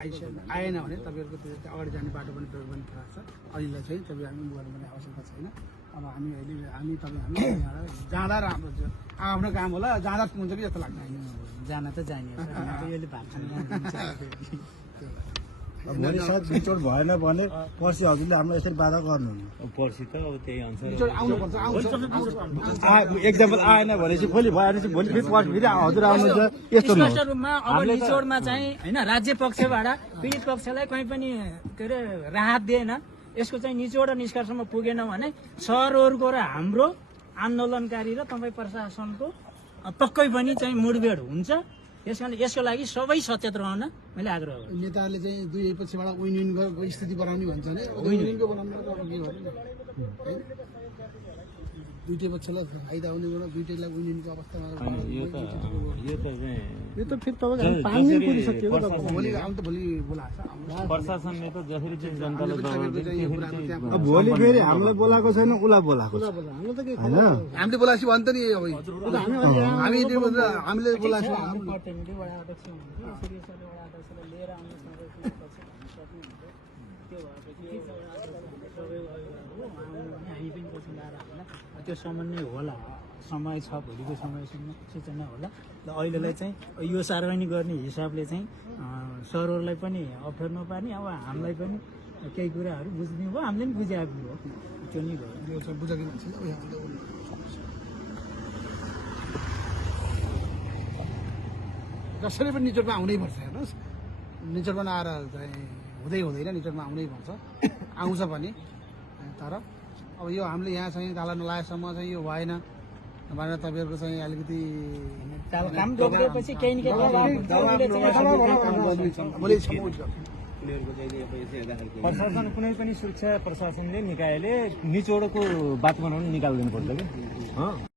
आएन भने तपाईँहरूको त्यो अगाडि जाने बाटो पनि प्रयोग गर्ने थाहा छ। अहिले चाहिँ तपाईँ हामी गर्नुपर्ने आवश्यकता छैन। अब हामी अहिले हामी जाँदा राम्रो थियो। आफ्नो काम होला जाँदा हुन्छ कि जस्तो लाग्छ। जान त जाने भोलि सायद बिचोड भएन भने पर्सि हजुरले हाम्रो यसरी बाधा गर्नु पर्सि त अब त्यही अनुसार आउनुपर्छ एक्जाम्पल आएन भनेपछि भोलि भएन भोलि फेरि हजुर आउनुहुन्छ यस्तो स्पष्ट रूपमा अब निचोडमा चाहिँ होइन राज्य पक्षबाट पीडित पक्षलाई कहीँ पनि के अरे राहत दिएन। यसको चाहिँ निचोड र निष्कर्षमा पुगेन भने सहरहरूको र हाम्रो आन्दोलनकारी र तपाईँ प्रशासनको पक्कै पनि चाहिँ मुठभेड हुन्छ। यसकारण यसको लागि सबै सचेत रहन मैले आग्रह गर्छु। नेताहरूले चाहिँ दुई पक्षबाट विन विनको स्थिति बनाउने भन्छ भने विनको बनाउनु त अब के गर्नु हैन। दुईटै पक्षलाई फाइदा हुने कुरा दुईटैलाई विन विनको अवस्थामा यो त फेरि तपाईँ पानी पुगिसक्यो भोलि आउनु त भोलि बोलाएको छ। प्रशासनले त जसरी चाहिँ जनतालाई अब भोलि फेरि हामीलाई बोलाएको छैन उसलाई बोलाएको छ होइन हामीले बोलाएपछि भन्छ नि अब हामीले बोलाएको त्यो समन्वय होला, समय छ, भोलिको समयसम्म सूचना होला। र अहिलेलाई चाहिँ यो सार्वजनिक गर्ने हिसाबले चाहिँ सरहरूलाई पनि अप्ठ्यारो नपार्ने, अब हामीलाई पनि केही कुराहरू बुझ्ने भयो, हामीले पनि बुझाएको हो, त्यो नै भयो। बुझाएको मान्छे जसरी पनि निचोडमा आउनै पर्छ। हेर्नुहोस् निचोडमा नआएर चाहिँ हुँदैन, निचोडमा आउनै पर्छ। आउँछ पनि तर अब यो हामीले यहाँ चाहिँ ताला नलाएसम्म चाहिँ यो भएन भनेर तपाईँहरूको चाहिँ अलिकति काम जोगिएपछि केही न केही प्रशासन कुनै पनि सुरक्षा प्रशासनले निकायले निचोडको बात बनाउन निकाल्दिनु पर्छ कि